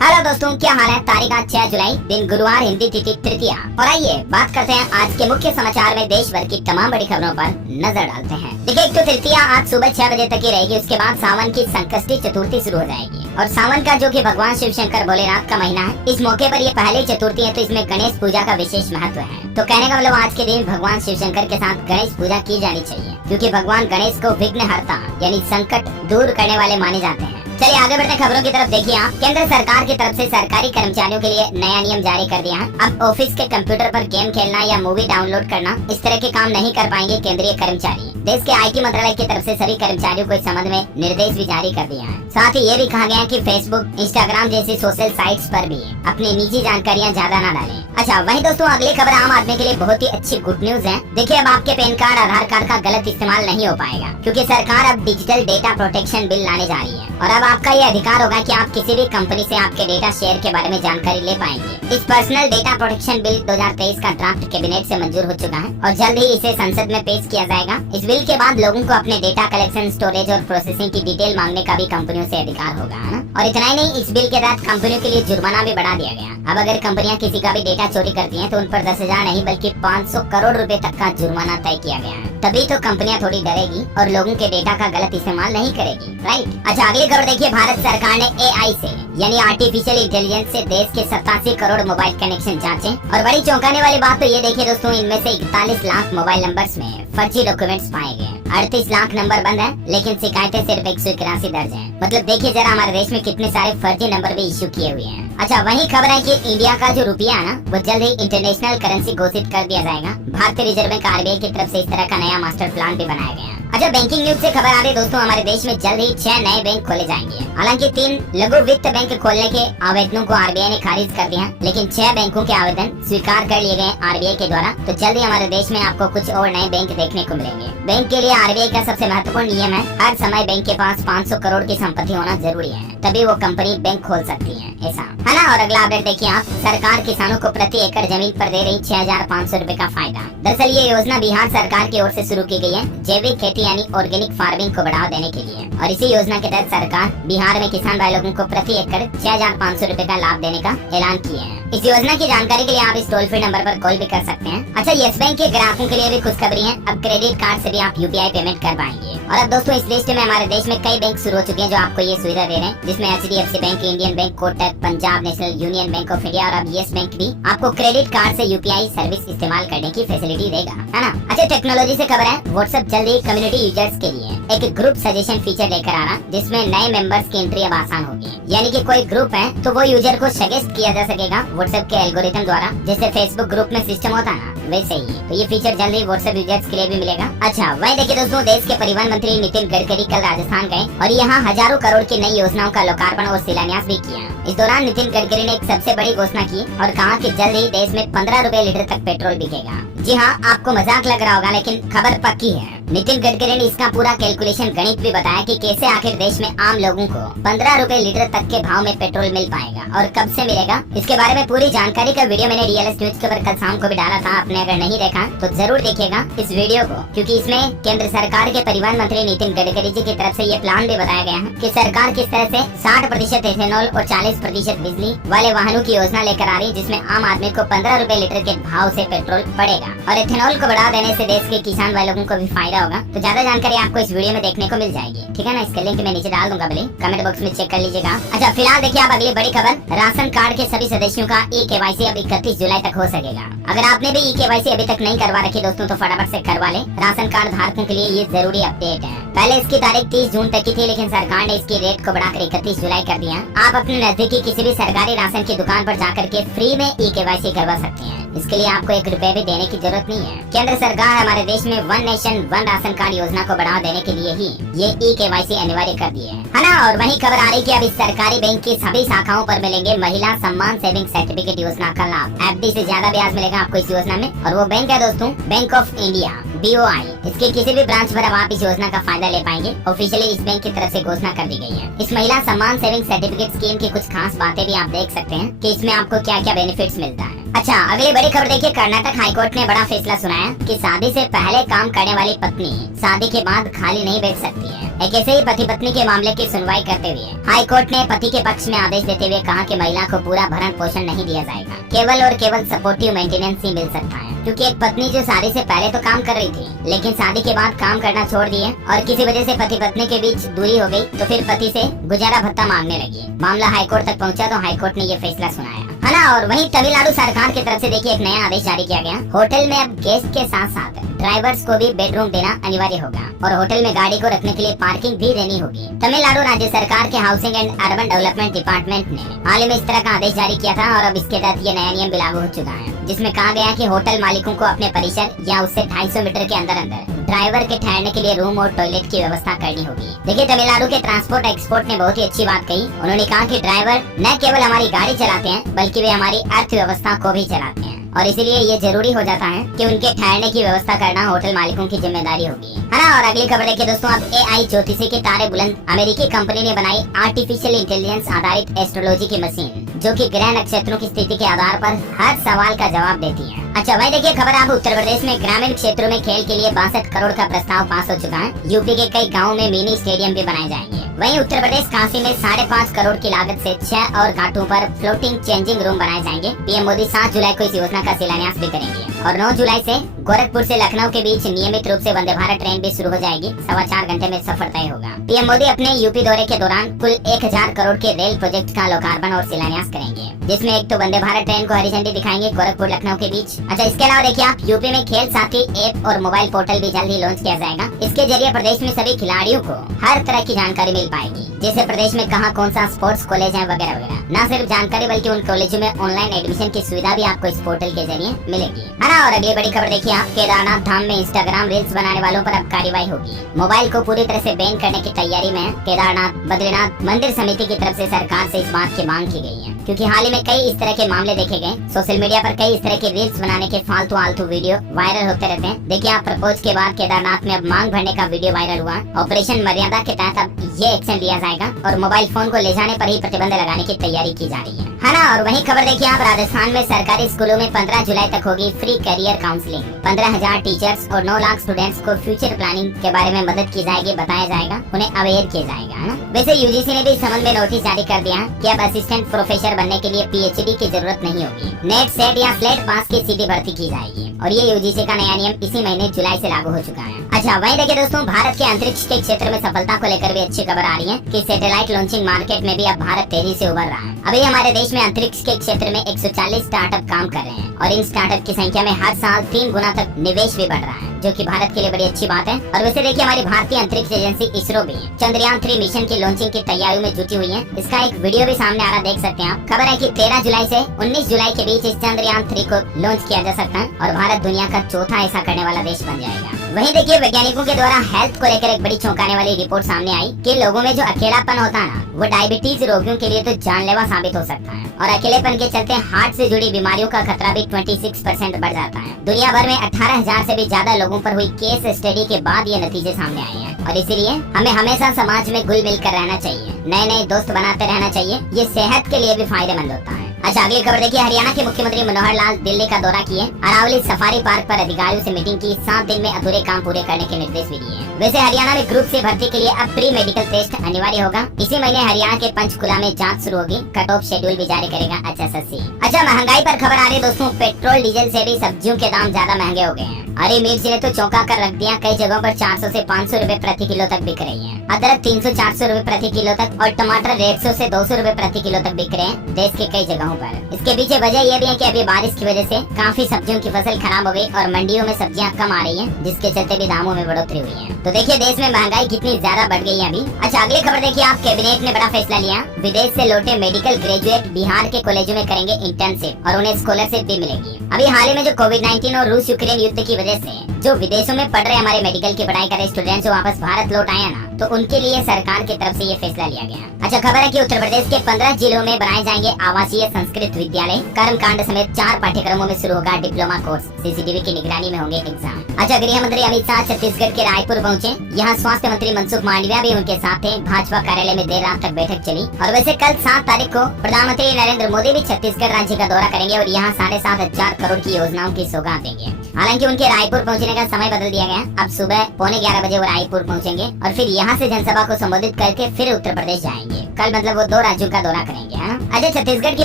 Hello दोस्तों, क्या हाल है। तारीख आज 6 जुलाई, दिन गुरुवार, हिंदी तिथि तृतीया। और आइए बात करते हैं आज के मुख्य समाचार में देश भर की तमाम बड़ी खबरों पर नजर डालते हैं। देखिए, एक तो तृतीया आज सुबह 6 बजे तक ही रहेगी। उसके बाद सावन की संकष्टी चतुर्थी शुरू हो जाएगी। और सावन का जो कि भगवान शिव शंकर भोलेनाथ का महीना है, इस मौके पर ये पहली चतुर्थी है, तो इसमें गणेश पूजा का विशेष महत्व है। तो कहने का मतलब आज के दिन भगवान शिव शंकर के साथ गणेश पूजा की जानी चाहिए, क्योंकि भगवान गणेश को विघ्नहर्ता यानी संकट दूर करने वाले माने जाते हैं। चलिए आगे बढ़ते खबरों की तरफ। देखिए आप, केंद्र सरकार की तरफ से सरकारी कर्मचारियों के लिए नया नियम जारी कर दिया है। अब ऑफिस के कंप्यूटर पर गेम खेलना या मूवी डाउनलोड करना, इस तरह के काम नहीं कर पाएंगे केंद्रीय कर्मचारी। देश के IT मंत्रालय की तरफ से सभी कर्मचारियों को इस संबंध में निर्देश भी जारी कर दिया है। साथ ही ये भी कहा गया है कि फेसबुक, इंस्टाग्राम जैसी सोशल साइट्स पर भी अपनी निजी जानकारियां ज्यादा न डालें। अच्छा, वहीं दोस्तों अगली खबर आम आदमी के लिए बहुत ही अच्छी गुड न्यूज है। देखिए, अब आपके पैन कार्ड, आधार कार्ड का गलत इस्तेमाल नहीं हो पाएगा, क्योंकि सरकार अब डिजिटल डेटा प्रोटेक्शन बिल लाने जा रही है। और अब आपका ये अधिकार होगा कि आप किसी भी कंपनी से आपके डेटा शेयर के बारे में जानकारी ले पाएंगे। इस पर्सनल डेटा प्रोटेक्शन बिल 2023 का ड्राफ्ट कैबिनेट से मंजूर हो चुका है और जल्द ही इसे संसद में पेश किया जाएगा। इस बिल के बाद लोगों को अपने डेटा कलेक्शन, स्टोरेज और प्रोसेसिंग की डिटेल मांगने का भी कंपनियों से अधिकार होगा, है ना। और इतना ही नहीं, इस बिल के तहत कंपनियों के लिए जुर्माना भी बढ़ा दिया गया। अब अगर कंपनियां किसी का भी डेटा चोरी करती हैं, तो उन पर 10,000 नहीं बल्कि 500 करोड़ रुपए तक का जुर्माना तय किया गया है। तभी तो कंपनियां थोड़ी डरेगी और लोगों के डेटा का गलत इस्तेमाल नहीं करेगी, राइट। अच्छा, अगली खबर देखिए, भारत सरकार ने AI से यानी आर्टिफिशियल इंटेलिजेंस से देश के 87 करोड़ मोबाइल कनेक्शन जांचे। और बड़ी चौंकाने वाली बात तो ये देखिए दोस्तों, इनमें से 41 लाख मोबाइल नंबर्स में फर्जी डॉक्यूमेंट्स पाए गए। 38 लाख नंबर बंद है, लेकिन शिकायतें सिर्फ 181 दर्ज हैं। मतलब देखिए जरा, हमारे देश में कितने सारे फर्जी नंबर भी इश्यू किए हुए हैं। अच्छा, वही खबर है कि इंडिया का जो रुपया है ना, वो जल्द ही इंटरनेशनल करेंसी घोषित कर दिया जाएगा। भारतीय रिजर्व बैंक RBI की तरफ से इस तरह का नया मास्टर प्लान भी बनाया गया है। अच्छा, बैंकिंग न्यूज से खबर आ रही है दोस्तों, हमारे देश में जल्द ही 6 नए बैंक खोले जाएंगे। हालांकि 3 लघु वित्त बैंक खोलने के आवेदनों को RBI ने खारिज कर दिया, लेकिन 6 बैंकों के आवेदन स्वीकार कर लिए गए RBI के द्वारा। तो जल्द ही हमारे देश में आपको कुछ और नए बैंक देखने को मिलेंगे। बैंक के लिए RBI का सबसे महत्वपूर्ण नियम है, हर समय बैंक के पास 500 करोड़ की संपत्ति होना जरूरी है, तभी वो कंपनी बैंक खोल सकती है, ऐसा है ना। और अगला अपडेट देखिए आप, सरकार किसानों को प्रति एकड़ जमीन पर दे रही 6,500 रुपए का फायदा। दरअसल ये योजना बिहार सरकार की ओर से शुरू की गई है, जैविक खेती यानी ऑर्गेनिक फार्मिंग को बढ़ावा देने के लिए। और इसी योजना के तहत सरकार बिहार में किसान भाई लोगों को प्रति एकड़ 6,500 रुपए का लाभ देने का ऐलान किया है। इस योजना की जानकारी के लिए आप इस टोल फ्री नंबर पर कॉल भी कर सकते हैं। अच्छा, यस बैंक के ग्राहकों के लिए भी खुशखबरी है, अब क्रेडिट कार्ड से भी आप UPI पेमेंट कर पाएंगे। और अब दोस्तों इस लिस्ट में हमारे देश में कई बैंक शुरू हो चुके हैं जो आपको ये सुविधा दे रहे हैं, जिसमें HDFC bank, Indian bank, Kotak, Punjab national, union bank of India और अब यस बैंक भी आपको क्रेडिट कार्ड से UPI सर्विस इस्तेमाल करने की फैसिलिटी देगा, है ना। अच्छा, टेक्नोलॉजी से खबर है, WhatsApp जल्द ही कम्युनिटी यूजर्स के लिए एक ग्रुप सजेशन फीचर लेकर आ रहा, जिसमें नए मेंबर्स की एंट्री अब आसान होगी। यानी कि कोई ग्रुप है तो वो यूजर को सजेस्ट किया जा सकेगा WhatsApp के एल्गोरिथम द्वारा, जैसे फेसबुक ग्रुप में सिस्टम होता है ना, वैसे ही। तो ये फीचर जल्द ही WhatsApp यूजर्स के लिए भी मिलेगा। अच्छा, वही देखिए दोस्तों, देश के परिवहन मंत्री नितिन गडकरी कल राजस्थान गए और यहाँ हजारों करोड़ की नई योजनाओं का लोकार्पण और शिलान्यास भी किया। इस दौरान नितिन गडकरी ने एक सबसे बड़ी घोषणा की और कहा कि जल्द ही देश में 15 रुपए लीटर तक पेट्रोल बिकेगा। जी हाँ, आपको मजाक लग रहा होगा, लेकिन खबर पक्की है। नितिन गडकरी ने इसका पूरा कैलकुलेशन गणित भी बताया कि कैसे आखिर देश में आम लोगों को 15 रुपए लीटर तक के भाव में पेट्रोल मिल पाएगा और कब से मिलेगा। इसके बारे में पूरी जानकारी का वीडियो मैंने DLS न्यूज के ऊपर कल शाम को भी डाला था। आपने अगर नहीं देखा तो जरूर देखिएगा इस वीडियो को, क्योंकि इसमें केंद्र सरकार के परिवहन मंत्री नितिन गडकरी जी की तरफ से ये प्लान भी बताया गया है कि सरकार किस तरह से 60% एथेनॉल और 40% बिजली वाले वाहनों की योजना लेकर आ रही, जिसमें आम आदमी को 15 रुपए लीटर के भाव से पेट्रोल पड़ेगा। और एथेनॉल को बढ़ा देने से देश के किसान भाई लोगों को भी फायदा होगा। तो ज्यादा जानकारी आपको इस वीडियो में देखने को मिल जाएगी, ठीक है ना। इसका लिंक मैं नीचे डाल दूंगा, भले कमेंट बॉक्स में चेक कर लीजिएगा। अच्छा, फिलहाल देखिए आप अगली बड़ी खबर, राशन कार्ड के सभी सदस्यों का eKYC अब 31 जुलाई तक हो सकेगा। अगर आपने भी eKYC अभी तक नहीं करवा रखी दोस्तों, तो फटाफट से करवा लें। राशन कार्ड धारकों के लिए ये जरूरी अपडेट है। पहले इसकी तारीख 30 जून तक की थी, लेकिन सरकार ने इसकी डेट को बढ़ाकर 31 जुलाई कर दिया। आप अपने नजदीकी किसी भी सरकारी राशन की दुकान पर जाकर के फ्री में eKYC करवा सकते हैं। इसके लिए आपको 1 रुपए भी देने की जरूरत नहीं है। केंद्र सरकार हमारे देश में one nation one ration card योजना को बढ़ावा देने के लिए ही ये eKYC अनिवार्य कर दिए है ना। और वही खबर आ रही कि अब इस सरकारी बैंक की सभी शाखाओं पर मिलेंगे महिला सम्मान सेविंग सर्टिफिकेट योजना का लाभ। FD से ज्यादा ब्याज मिलेगा आपको इस योजना में। और वो बैंक है दोस्तों, बैंक ऑफ इंडिया, BOI। इसके किसी भी ब्रांच पर अब आप इस योजना का फायदा ले पाएंगे। ऑफिशियली इस बैंक की तरफ से घोषणा कर दी गई है। इस महिला सम्मान सेविंग सर्टिफिकेट स्कीम की कुछ खास बातें भी आप देख सकते हैं कि इसमें आपको क्या क्या बेनिफिट्स मिलता है। अच्छा, अगली बड़ी खबर देखिए। कर्नाटक हाईकोर्ट ने बड़ा फैसला सुनाया कि शादी से पहले काम करने वाली पत्नी शादी के बाद खाली नहीं बैठ सकती है। एक ऐसे ही पति पत्नी के मामले की सुनवाई करते हुए हाईकोर्ट ने पति के पक्ष में आदेश देते हुए कहा कि महिला को पूरा भरण पोषण नहीं दिया जाएगा, केवल और केवल सपोर्टिव मेंटेनेंस ही मिल सकता है। क्योंकि एक पत्नी जो शादी से पहले तो काम कर रही थी, लेकिन शादी के बाद काम करना छोड़ दिए और किसी वजह से पति पत्नी के बीच दूरी हो गई, तो फिर पति से गुजारा भत्ता मांगने लगी। मामला हाईकोर्ट तक पहुंचा तो हाईकोर्ट ने ये फैसला सुनाया, है ना। और वहीं तमिलनाडु सरकार की तरफ से देखिए एक नया आदेश जारी किया गया। होटल में अब गेस्ट के साथ साथ ड्राइवर्स को भी बेडरूम देना अनिवार्य होगा और होटल में गाड़ी को रखने के लिए पार्किंग भी देनी होगी। तमिलनाडु राज्य सरकार के housing and urban development department ने हाल ही में इस तरह का आदेश जारी किया था और अब इसके तहत ये नया नियम भी लागू हो चुका है, जिसमें कहा गया कि होटल मालिकों को अपने परिसर या उससे 250 मीटर के अंदर अंदर ड्राइवर के ठहरने के लिए रूम और टॉयलेट की व्यवस्था करनी होगी। देखिए, तमिलनाडु के ट्रांसपोर्ट एक्सपोर्ट ने बहुत ही अच्छी बात कही। उन्होंने कहा कि ड्राइवर न केवल हमारी गाड़ी चलाते हैं बल्कि वे हमारी अर्थव्यवस्था को भी चलाते हैं और इसीलिए ये जरूरी हो जाता है कि उनके ठहरने की व्यवस्था करना होटल मालिकों की जिम्मेदारी होगी, है ना। और अगली खबर देखिए दोस्तों, अब AI ज्योतिषी के तारे बुलंद अमेरिकी कंपनी ने बनाई आर्टिफिशियल इंटेलिजेंस आधारित एस्ट्रोलॉजी की मशीन, जो कि ग्रह नक्षत्रों की स्थिति के आधार पर हर सवाल का जवाब देती है। अच्छा, वही देखिए खबर, आप उत्तर प्रदेश में ग्रामीण क्षेत्रों में खेल के लिए 62 करोड़ का प्रस्ताव पास हो चुका है। यूपी के कई गाँव में मिनी स्टेडियम भी बनाए जाएंगे। वहीं उत्तर प्रदेश काशी में 5.5 करोड़ की लागत से 6 और घाटों पर फ्लोटिंग चेंजिंग रूम बनाए जाएंगे। पीएम मोदी 7 जुलाई को इस योजना का शिलान्यास भी करेंगे और 9 जुलाई से गोरखपुर से लखनऊ के बीच नियमित रूप से वंदे भारत ट्रेन भी शुरू हो जाएगी। 4.25 घंटे में सफर तय होगा। पीएम मोदी अपने यूपी दौरे के दौरान कुल 1000 करोड़ के रेल प्रोजेक्ट का लोकार्पण और शिलान्यास करेंगे, जिसमें एक तो वंदे भारत ट्रेन को हरी झंडी दिखाएंगे गोरखपुर लखनऊ के बीच। अच्छा, इसके अलावा देखिए आप यूपी में खेल साथी ऐप और मोबाइल पोर्टल भी जल्द ही लॉन्च किया जाएगा। इसके जरिए प्रदेश में सभी खिलाड़ियों को हर तरह की जानकारी मिल पाएगी, जैसे प्रदेश में कहाँ कौन सा स्पोर्ट्स कॉलेज है वगैरह वगैरह। न सिर्फ जानकारी बल्कि उन कॉलेजों में ऑनलाइन एडमिशन की सुविधा भी आपको इस पोर्टल के जरिए मिलेगी, है ना। और अगली बड़ी खबर देखिए आप, केदारनाथ धाम में इंस्टाग्राम रील्स बनाने वालों पर अब कार्रवाई होगी। मोबाइल को पूरी तरह से बैन करने की तैयारी में केदारनाथ बद्रीनाथ मंदिर समिति की तरफ से सरकार से इस बात की मांग की गई है, क्योंकि हाल ही में कई इस तरह के मामले देखे गए। सोशल मीडिया पर कई इस तरह के रील्स बनाने के फालतू आलतू वीडियो वायरल होते रहते हैं। देखिए आप, प्रपोज के बाद केदारनाथ में अब मांग भरने का वीडियो वायरल हुआ। ऑपरेशन मर्यादा के तहत अब ये एक्शन लिया जाएगा और मोबाइल फोन को ले जाने पर ही प्रतिबंध लगाने की तैयारी की जा रही है ना। और वही खबर देखिए आप, राजस्थान में सरकारी स्कूलों में 15 जुलाई तक होगी फ्री करियर काउंसलिंग। 15,000 टीचर्स और 9 लाख स्टूडेंट्स को फ्यूचर प्लानिंग के बारे में मदद की जाएगी, बताया जाएगा, उन्हें अवेयर किया जाएगा, है ना। वैसे यूजीसी ने भी इस संबंध में नोटिस जारी कर दिया कि अब असिस्टेंट प्रोफेसर बनने के लिए PhD की जरूरत नहीं होगी। नेट सेट या स्लेट पास की सीधी भर्ती की जाएगी और ये यूजीसी का नया नियम इसी महीने जुलाई से लागू हो चुका है। अच्छा, वहीं देखिए दोस्तों, भारत के अंतरिक्ष के क्षेत्र में सफलता को लेकर भी अच्छी खबर आ रही है कि सैटेलाइट लॉन्चिंग मार्केट में भी अब भारत तेजी से उभर रहा है। अभी हमारे देश में अंतरिक्ष के क्षेत्र में 140 स्टार्टअप काम कर रहे हैं और इन स्टार्टअप की संख्या में हर साल 3 गुना तक निवेश भी बढ़ रहा है, जो कि भारत के लिए बड़ी अच्छी बात है। और वैसे देखिए हमारी भारतीय अंतरिक्ष एजेंसी इसरो भी चंद्रयान 3 मिशन की लॉन्चिंग की तैयारियों में जुटी हुई है। इसका एक वीडियो भी सामने आ रहा, देख सकते हैं आप। खबर है कि 13 जुलाई से 19 जुलाई के बीच इस चंद्रयान 3 को लॉन्च किया जा सकता है और भारत दुनिया का चौथा ऐसा करने वाला देश बन जाएगा। वहीं देखिए वैज्ञानिकों के द्वारा हेल्थ को लेकर एक बड़ी चौंकाने वाली रिपोर्ट सामने आई कि लोगों में जो अकेलापन होता है ना, वो डायबिटीज रोगियों के लिए तो जानलेवा साबित हो सकता है और अकेलेपन के चलते हार्ट से जुड़ी बीमारियों का खतरा भी 26% बढ़ जाता है। दुनिया भर में 18,000 से भी ज्यादा लोगों पर हुई केस स्टडी के बाद ये नतीजे सामने आए हैं और इसीलिए हमें हमेशा समाज में घुल मिल कर रहना चाहिए, नए नए दोस्त बनाते रहना चाहिए। ये सेहत के लिए भी फायदेमंद होता है। अच्छा, अगली खबर देखिए, हरियाणा के मुख्यमंत्री मनोहर लाल दिल्ली का दौरा किए। अरावली सफारी पार्क पर अधिकारियों से मीटिंग की, 7 दिन में अधूरे काम पूरे करने के निर्देश भी दिए। वैसे हरियाणा में ग्रुप सी भर्ती के लिए अब प्री मेडिकल टेस्ट अनिवार्य होगा। इसी महीने हरियाणा के पंचकुला में जांच शुरू होगी। कट ऑफ शेड्यूल भी जारी करेगा HSSC। अच्छा, महंगाई पर खबर आ रही है दोस्तों, पेट्रोल डीजल से भी सब्जियों के दाम ज्यादा महंगे हो गए हैं। हरी मिर्च ने तो चौंका कर रख दिया, कई जगहों पर 400 से 500 रुपए प्रति किलो तक बिक रही है। अदरक 300-400 रुपए प्रति किलो तक और टमाटर 150 से 200 रुपए प्रति किलो तक बिक रहे हैं देश के कई जगहों पर। इसके पीछे वजह यह भी है कि अभी बारिश की वजह से काफी सब्जियों की फसल खराब हो गई और मंडियों में सब्जियां कम आ रही हैं, जिसके चलते भी दामों में बढ़ोतरी हुई है। तो देखिए देश में महंगाई कितनी ज्यादा बढ़ गई है अभी। अच्छा, अगली खबर देखिए आप, कैबिनेट ने बड़ा फैसला लिया। विदेश से लौटे मेडिकल ग्रेजुएट बिहार के कॉलेजों में करेंगे इंटर्नशिप और उन्हें स्कॉलरशिप भी मिलेगी। अभी हाल ही में जो कोविड-19 और रूस यूक्रेन युद्ध की वजह से जो विदेशों में पढ़ रहे हमारे मेडिकल की पढ़ाई कर रहे स्टूडेंट्स जो वापस भारत लौट आए ना, तो उनके लिए सरकार की तरफ से ये फैसला लिया गया। अच्छा, खबर है कि उत्तर प्रदेश के 15 जिलों में बनाए जाएंगे आवासीय संस्कृत विद्यालय। कर्मकांड समेत 4 पाठ्यक्रमों में शुरू होगा डिप्लोमा कोर्स। सीसीटीवी की निगरानी में होंगे एग्जाम। अच्छा, गृह मंत्री अमित शाह छत्तीसगढ़ के रायपुर पहुंचे। यहाँ स्वास्थ्य मंत्री मनसुख मांडविया भी उनके साथ थे। भाजपा कार्यालय में देर रात तक बैठक चली। और वैसे कल 7 तारीख को प्रधानमंत्री नरेंद्र मोदी भी छत्तीसगढ़ राज्य का दौरा करेंगे और यहाँ 7,500 करोड़ की योजनाओं की सौगात देंगे। हालांकि उनके रायपुर पहुंचने का समय बदल दिया गया। अब सुबह 11:15 बजे वो रायपुर पहुंचेंगे और फिर यहाँ से जनसभा को संबोधित करके फिर उत्तर प्रदेश जाएंगे। कल मतलब वो 2 राज्यों का दौरा करेंगे। अच्छा, छत्तीसगढ़ की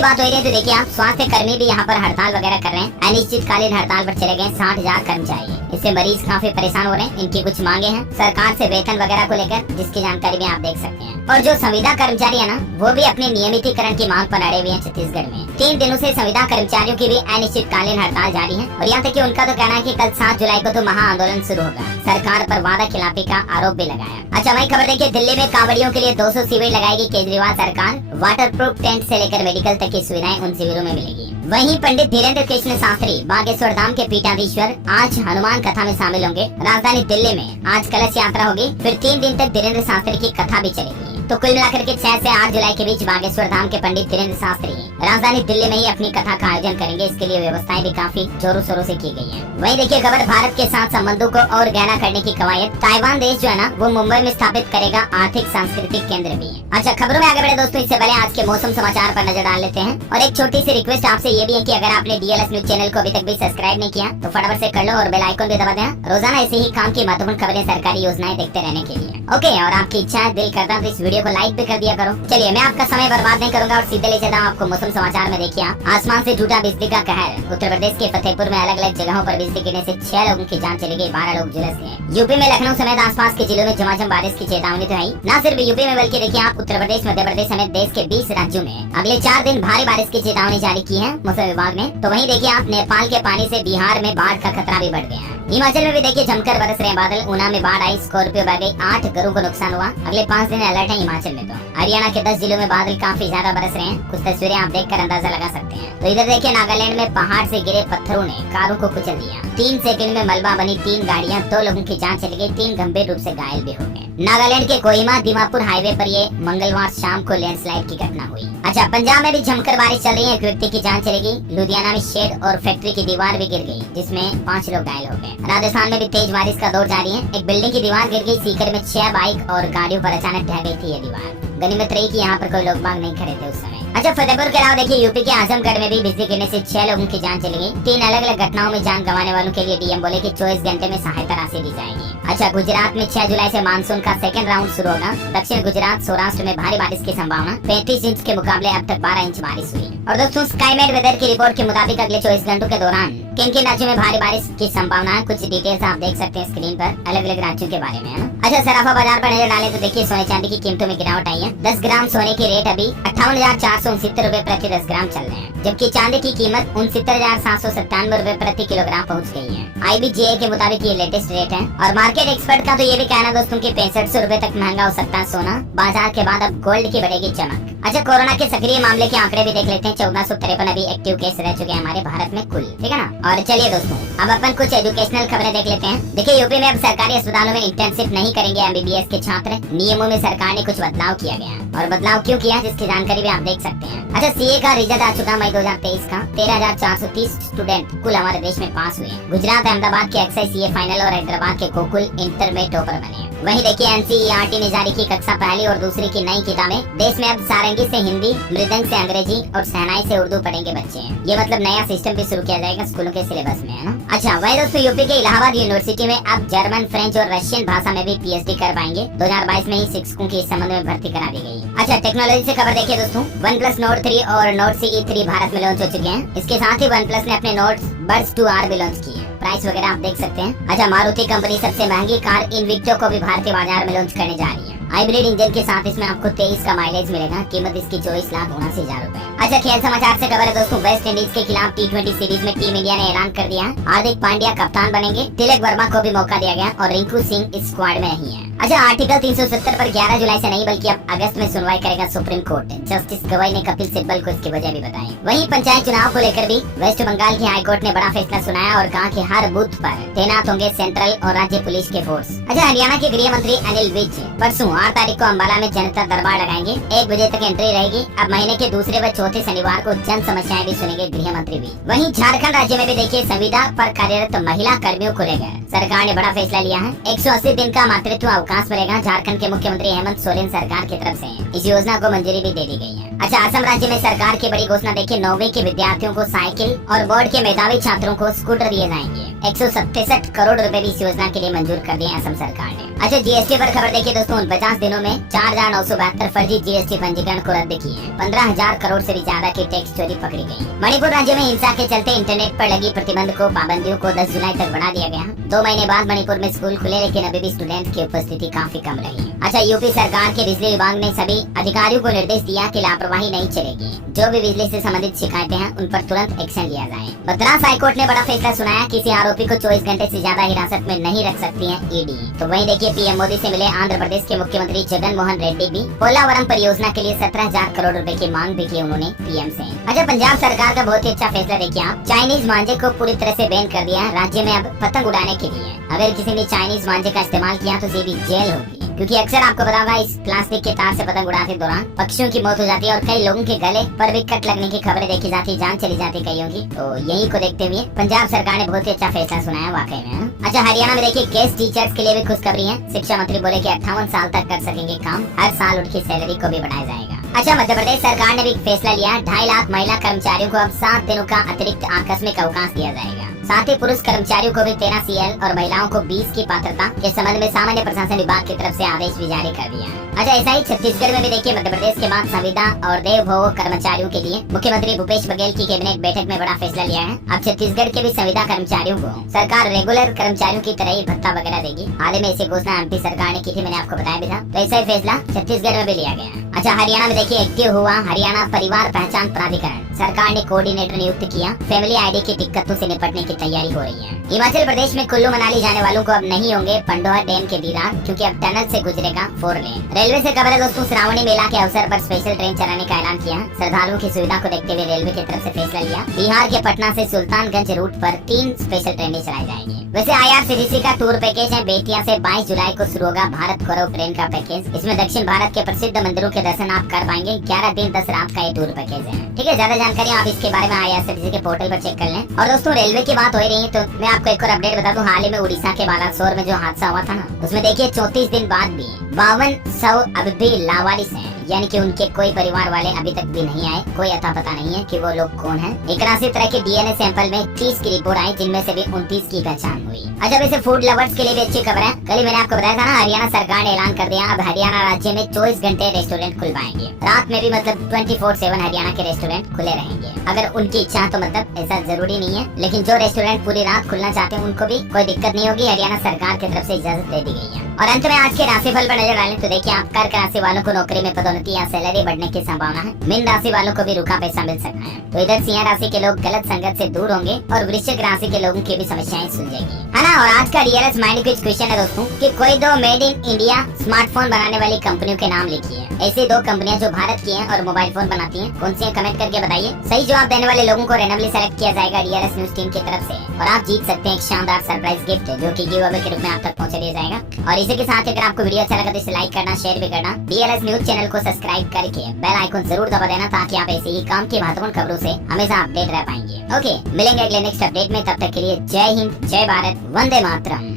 बात हो रही है तो देखिए आप, स्वास्थ्य कर्मी भी यहाँ पर हड़ताल वगैरह कर रहे हैं। अनिश्चितकालीन हड़ताल पर चले गए 60,000 कर्मचारी। इससे मरीज काफी परेशान हो रहे हैं। इनकी कुछ मांगे हैं सरकार से वेतन वगैरह को लेकर, जिसकी जानकारी भी आप देख सकते हैं। और जो संविदा कर्मचारी है ना, वो भी अपने नियमितीकरण की मांग पर अड़े हुए हैं छत्तीसगढ़ में। 3 दिनों से संविदा कर्मचारियों की भी अनिश्चितकालीन हड़ताल जारी है। और यहाँ तक कि उनका तो कहना है कि कल 7 जुलाई को तो महा आंदोलन शुरू होगा। सरकार पर वादा खिलाफी का आरोप भी लगाया। अच्छा, वही खबर देखिए, दिल्ली में कांवड़ियों के लिए 200 शिविर लगाएगी केजरीवाल सरकार। वाटरप्रूफ टेंट से लेकर मेडिकल तक की सुविधाएं उन शिविरों में मिलेगी। वहीं पंडित धीरेन्द्र कृष्ण शास्त्री बागेश्वर धाम के पीठाधीश्वर आज हनुमान कथा में शामिल होंगे। राजधानी दिल्ली में आज कलश यात्रा होगी। फिर 3 दिन तक धीरेन्द्र शास्त्री की कथा भी चलेगी। तो कुल मिलाकर के 6 से 8 जुलाई के बीच बागेश्वर धाम के पंडित धीरेन्द्र शास्त्री राजधानी दिल्ली में ही अपनी कथा का आयोजन करेंगे। इसके लिए व्यवस्थाएं भी काफी जोरों शोरों से की गई है। वहीं देखिए खबर, भारत के साथ संबंधों को और गहरा करने की कवायद। ताइवान देश जो है ना, वो मुंबई में स्थापित करेगा आर्थिक सांस्कृतिक केंद्र भी। अच्छा, खबरों में आगे बढ़े दोस्तों, इससे पहले आज के मौसम समाचार पर नजर डाल लेते हैं। और एक छोटी सी रिक्वेस्ट आपसे ये भी है कि अगर आपने डीएलएस न्यूज चैनल को अभी तक भी सब्सक्राइब नहीं किया तो फटाफट से कर लो और बेल आइकन भी दबा दें। रोजाना ऐसे ही काम की महत्वपूर्ण खबरें, सरकारी योजनाएं देखते रहने के लिए। ओके, और आपकी इच्छा है, दिल करता है तो इस वीडियो को लाइक भी कर दिया करो। चलिए, मैं आपका समय बर्बाद नहीं करूंगा और सीधे ले चलता हूं आपको मौसम समाचार में। देखिए, आसमान से टूटा बिजली का कहर। उत्तर प्रदेश के फतेहपुर में अलग अलग जगहों पर बिजली गिरने से 6 लोगों की जान चली गई, 12 लोग झुलस गए। यूपी में लखनऊ समेत आसपास के जिलों में झमाझम बारिश की चेतावनी तो आई। न सिर्फ यूपी में बल्कि देखिए आप, उत्तर प्रदेश, मध्य प्रदेश समेत देश के 20 राज्यों में अगले 4 दिन भारी बारिश की चेतावनी जारी की है मौसम विभाग ने। तो वहीं देखिए आप, नेपाल के पानी से बिहार में बाढ़ का खतरा भी बढ़ गया है। हिमाचल में भी देखिए जमकर बरस रहे बादल। ऊना में बाढ़ आई, स्कॉर्पियो बह गई, 8 घरों को नुकसान हुआ। अगले 5 दिन अलर्ट है हिमाचल में। तो हरियाणा के 10 जिलों में बादल काफी ज्यादा बरस रहे हैं। कुछ तस्वीरें आप देखकर अंदाजा लगा सकते हैं। तो इधर देखिए, नागालैंड में पहाड़ से गिरे पत्थरों ने कारों को कुचल दिया। 3 सेकंड में मलबा बनी 3 गाड़ियां, 2 लोगों की जान चली गई, 3 गंभीर रूप से घायल भी हो गए। नागालैंड के कोहिमा दीमापुर हाईवे पर ये मंगलवार शाम को लैंडस्लाइड की घटना हुई। अच्छा, पंजाब में भी जमकर बारिश चल रही है। एक व्यक्ति की जान चली गई। लुधियाना में शेड और फैक्ट्री की दीवार भी गिर गई, जिसमें 5 लोग घायल हो गए। राजस्थान में भी तेज बारिश का दौर जारी है। एक बिल्डिंग की दीवार गिर गई। सीकर में 6 बाइक और गाड़ियों पर अचानक ढह गई थी ये दीवार। गनीमत रही कि यहाँ पर कोई लोग बाग नहीं खड़े थे उस समय। अच्छा, फतेहपुर के अलावा देखिए यूपी के आजमगढ़ में भी बिजली गिरने से 6 लोगों की जान चली गई। 3 अलग अलग घटनाओं में जान गंवाने वालों के लिए डीएम बोले कि 24 घंटे में सहायता राशि दी जाएगी। अच्छा, गुजरात में 6 जुलाई से मानसून का सेकंड राउंड शुरू होगा। दक्षिण गुजरात, सौराष्ट्र में भारी बारिश की संभावना। 35 इंच के मुकाबले अब तक 12 इंच बारिश हुई। और दोस्तों, स्काईमेट वेदर की रिपोर्ट के मुताबिक अगले 24 घंटों के दौरान किन किन राज्यों में भारी बारिश की संभावना है, कुछ डिटेल्स आप देख सकते हैं स्क्रीन पर अलग अलग राज्यों के बारे में, है ना। अच्छा, सराफा बाजार पर नजर डालें तो देखिए सोने चांदी की कीमतों में गिरावट आई है। 10 ग्राम सोने की रेट अभी 58,469 रुपए प्रति 10 ग्राम चल रहे हैं, जबकि चांदी की कीमत 69,797 रुपए प्रति किलोग्राम पहुंच गई है। IBGA के मुताबिक ये लेटेस्ट रेट है। और मार्केट एक्सपर्ट का तो ये भी कहना दोस्तों की 6500 रुपए तक महंगा हो सकता है सोना। बाजार के बाद अब गोल्ड की बढ़ेगी चमक। अच्छा, कोरोना के सक्रिय मामले के आंकड़े भी देख लेते हैं। 1453 अभी एक्टिव केस रह चुके हैं हमारे भारत में कुल, ठीक है ना। और चलिए दोस्तों, अब अपन कुछ एजुकेशनल खबरें देख लेते हैं। देखिए, यूपी में अब सरकारी अस्पतालों में इंटर्नशिप नहीं करेंगे MBBS के छात्र। नियमों में सरकार ने कुछ बदलाव किया गया। और बदलाव क्यों किया, जिसकी जानकारी भी आप देख सकते हैं। अच्छा, CA का रिजल्ट आ चुका मई 2023 का। 13,430 स्टूडेंट कुल हमारे देश में पास हुए। गुजरात, अहमदाबाद के अक्सर CA फाइनल और हैदराबाद के गोकुल इंटर में टॉपर बने। वहीं देखिए, NCERT ने जारी की कक्षा पहली और दूसरी की नई किताबें। देश में अब सारंगी से हिंदी, मृदंग से अंग्रेजी और शहनाई से उर्दू पढ़ेंगे बच्चे। ये मतलब नया सिस्टम भी शुरू किया जाएगा स्कूलों के सिलेबस में, है ना। अच्छा, वही दोस्तों, यूपी के इलाहाबाद यूनिवर्सिटी में अब जर्मन, फ्रेंच और रशियन भाषा में भी PhD कर पाएंगे। 2022 में ही शिक्षकों की इस संबंध में भर्ती करा दी गई। अच्छा, टेक्नोलॉजी से खबर देखिए दोस्तों, OnePlus Nord 3 और Nord CE 3 भारत में लॉन्च हो चुके हैं। इसके साथ ही OnePlus ने अपने Nord Buds 2R भी लॉन्च किए। प्राइस वगैरह आप देख सकते हैं। अच्छा, मारुति कंपनी सबसे महंगी कार इनविक्टो को भी भारतीय बाजार में लॉन्च करने जा रही है। हाइब्रिड इंजन के साथ इसमें आपको 23 का माइलेज मिलेगा। कीमत इसकी 24,79,000 रुपए। अच्छा, खेल समाचार से खबर है दोस्तों, वेस्ट इंडीज के खिलाफ T20 सीरीज में टीम इंडिया ने ऐलान कर दिया। हार्दिक पांड्या कप्तान बनेंगे। तिलक वर्मा को भी मौका दिया गया और रिंकू सिंह इस स्क्वाड में नहीं है। अच्छा, आर्टिकल 370 पर 11 जुलाई से नहीं बल्कि अब अगस्त में सुनवाई करेगा सुप्रीम कोर्ट। जस्टिस गवाई ने कपिल सिब्बल को इसकी वजह भी बताई। वहीं पंचायत चुनाव को लेकर भी वेस्ट बंगाल की हाईकोर्ट ने बड़ा फैसला सुनाया और कहा कि हर बूथ पर तैनात होंगे सेंट्रल और राज्य पुलिस के फोर्स। अच्छा, हरियाणा के गृह मंत्री अनिल विज परसों 8 तारीख को अम्बाला में जनता दरबार लगाएंगे। 1 बजे तक एंट्री रहेगी। अब महीने के दूसरे व चौथे शनिवार को जन समस्याएं भी सुनेंगे गृह मंत्री भी। वहीं झारखंड राज्य में भी देखिए संविदा पर कार्यरत महिला कर्मियों को लेकर सरकार ने बड़ा फैसला लिया है। 180 दिन का मातृत्व अवकाश मिलेगा। झारखंड के मुख्यमंत्री हेमंत सोरेन सरकार की तरफ से इस योजना को मंजूरी भी दे दी गई है। अच्छा, असम राज्य में सरकार की बड़ी घोषणा देखिए, 9वीं के विद्यार्थियों को साइकिल और बोर्ड के मेधावी छात्रों को स्कूटर दिए जाएंगे। 167 करोड़ रुपए भी इस योजना के लिए मंजूर कर दिए असम सरकार ने। अच्छा, जीएसटी पर खबर देखिए दोस्तों, 50 दिनों में 4972 फर्जी जीएसटी पंजीकरण को रद्द किए। 15,000 करोड़ से भी ज्यादा की टैक्स चोरी पकड़ी गई। मणिपुर राज्य में हिंसा के चलते इंटरनेट पर लगी प्रतिबंध को पाबंदियों को 10 जुलाई तक बढ़ा दिया गया। 2 महीने बाद मणिपुर में स्कूल खुले, लेकिन अभी भी स्टूडेंट की उपस्थिति काफी कम रही। अच्छा, यूपी सरकार के बिजली विभाग ने सभी अधिकारियों को निर्देश दिया कि लापरवाही नहीं चलेगी। जो भी बिजली से संबंधित शिकायतें हैं उन पर तुरंत एक्शन लिया जाए। मद्रास हाईकोर्ट ने बड़ा फैसला सुनाया, किसी आरोपी को 24 घंटे से ज्यादा हिरासत में नहीं रख सकती है ईडी। तो वहीं देखिए पीएम मोदी से मिले आंध्र प्रदेश के मुख्यमंत्री जगन मोहन रेड्डी भी पोलावरम परियोजना के लिए 17,000 करोड़ रुपए की मांग भी की उन्होंने पीएम से। अच्छा, पंजाब सरकार का बहुत ही अच्छा फैसला देखिए आप, चाइनीज मांझे को पूरी तरह से बैन कर दिया है राज्य में अब पतंग उड़ाने के लिए। अगर किसी ने चाइनीज मांझे का इस्तेमाल किया तो सीधी जेल होगी, क्योंकि अक्सर आपको पता होगा इस प्लास्टिक के तार से पतंग उड़ाते दौरान पक्षियों की मौत हो जाती है और कई लोगों के गले पर भी कट लगने की खबरें देखी जाती है, जान चली जाती है कईयों की। तो यही को देखते हुए पंजाब सरकार ने बहुत ही अच्छा फैसला सुनाया वाकई में। अच्छा, हरियाणा में देखिए गेस्ट टीचर्स के लिए भी खुशखबरी है। शिक्षा मंत्री बोले कि 58 साल तक कर सकेंगे काम, हर साल उनकी सैलरी को भी बढ़ाया जाएगा। अच्छा, मध्य प्रदेश सरकार ने भी फैसला लिया, 2.5 लाख महिला कर्मचारियों को अब 7 दिनों का अतिरिक्त आकस्मिक अवकाश दिया जाएगा। साथ ही पुरुष कर्मचारियों को भी 13 CL और महिलाओं को 20 की पात्रता के संबंध में सामान्य प्रशासन विभाग की तरफ से आदेश भी जारी कर दिया है। अच्छा, ऐसा ही छत्तीसगढ़ में भी देखिए मध्य प्रदेश के बाद संविदा और देव भोग कर्मचारियों के लिए मुख्यमंत्री भूपेश बघेल की कैबिनेट बैठक में बड़ा फैसला लिया है। अब छत्तीसगढ़ के भी संविदा कर्मचारियों को सरकार रेगुलर कर्मचारियों की तरह ही भत्ता वगैरह देगी। हाल ही में ऐसी घोषणा एमपी सरकार ने की थी, मैंने आपको बताया भी था। तो ऐसा ही फैसला छत्तीसगढ़ में भी लिया गया। अच्छा, हरियाणा में देखिए एक्टिव हुआ हरियाणा परिवार पहचान प्राधिकरण। सरकार ने कोऑर्डिनेटर नियुक्त किया। फैमिली आईडी की दिक्कतों से निपटने की तैयारी हो रही है। हिमाचल प्रदेश में कुल्लू मनाली जाने वालों को अब नहीं होंगे पंडोह डैम के दीदार, क्योंकि अब टनल से गुजरेगा 4 लेन। रेलवे से खबर है दोस्तों, श्रावणी मेला के अवसर पर स्पेशल ट्रेन चलाने का ऐलान किया। श्रद्धालुओं की सुविधा को देखते हुए रेलवे की तरफ से फैसला लिया। बिहार के पटना से सुल्तानगंज रूट पर 3 स्पेशल ट्रेनें चलाई जाएंगी। वैसे IRCTC का टूर पैकेज है बेतिया से 22 जुलाई को शुरू होगा भारत गौरव ट्रेन का पैकेज। इसमें दक्षिण भारत के प्रसिद्ध मंदिरों के दर्शन आप कर पाएंगे। 11 दिन 10 रात का ये टूर पैकेज है। ठीक है, ज्यादा जानकारी आप इसके बारे में IRCTC के पोर्टल पर चेक कर लें। और दोस्तों रेलवे की बात हो रही है तो मैं आपको एक और अपडेट बता दूं, हाल ही में उड़ीसा के बालासोर में जो हादसा हुआ था ना, उसमें देखिए 34 दिन बाद भी 52 अब भी लावारिस हैं, यानी कि उनके कोई परिवार वाले अभी तक भी नहीं आए। कोई अता पता नहीं है कि वो लोग कौन हैं। 81 तरह के DNA सैंपल में 30 की रिपोर्ट आई, जिनमें से भी 29 की पहचान हुई। अच्छा, वैसे फूड लवर्स के लिए भी अच्छी खबर है। कल ही मैंने आपको बताया था ना, हरियाणा सरकार ने ऐलान कर दिया, अब हरियाणा राज्य में 24 घंटे रेस्टोरेंट खुल पाएंगे। रात में भी मतलब 24/7 हरियाणा के रेस्टोरेंट खुले रहेंगे। अगर उनकी इच्छा तो मतलब ऐसा जरूरी नहीं है, लेकिन जो रेस्टोरेंट पूरी रात खुलना चाहते हैं उनको भी कोई दिक्कत नहीं होगी। हरियाणा सरकार की तरफ से इजाजत दे दी गई है। और अंत में आज के राशिफल पर नजर डालें तो देखिए आप कर्क राशि वालों को नौकरी में पदोन्नति या सैलरी बढ़ने की संभावना है। मीन राशि वालों को भी रुका पैसा मिल सकता है। तो इधर सिंह राशि के लोग गलत संगत से दूर होंगे और वृश्चिक राशि के लोगों की भी समस्याएं सुलझेगी, है ना। और आज का DLS माइंड क्विज क्वेश्चन है दोस्तों कि कोई 2 मेड इन इंडिया स्मार्टफोन बनाने वाली कंपनियों के नाम लिखिए। ऐसी 2 कंपनियां जो भारत की हैं और मोबाइल फोन बनाती हैं, कौन सी है कमेंट करके बताइए। सही जवाब देने वाले लोगों को रैंडमली सेलेक्ट किया जाएगा DLS न्यूज टीम की तरफ से, और आप जीत सकते हैं एक शानदार सरप्राइज गिफ्ट जो कि गिव अवे के रूप में आप तक पहुंचा दिया जाएगा। और इसी के साथ अगर आपको वीडियो अच्छा लगा तो इसे लाइक करना, शेयर भी करना। DLS न्यूज चैनल को सब्सक्राइब करके बेल आइकन जरूर दबा देना, ताकि आप ऐसे ही काम की महत्वपूर्ण खबरों से हमेशा अपडेट रह पाएंगे। ओके, मिलेंगे अगले नेक्स्ट अपडेट में, तब तक के लिए जय हिंद, जय भारत, वंदे मातरम।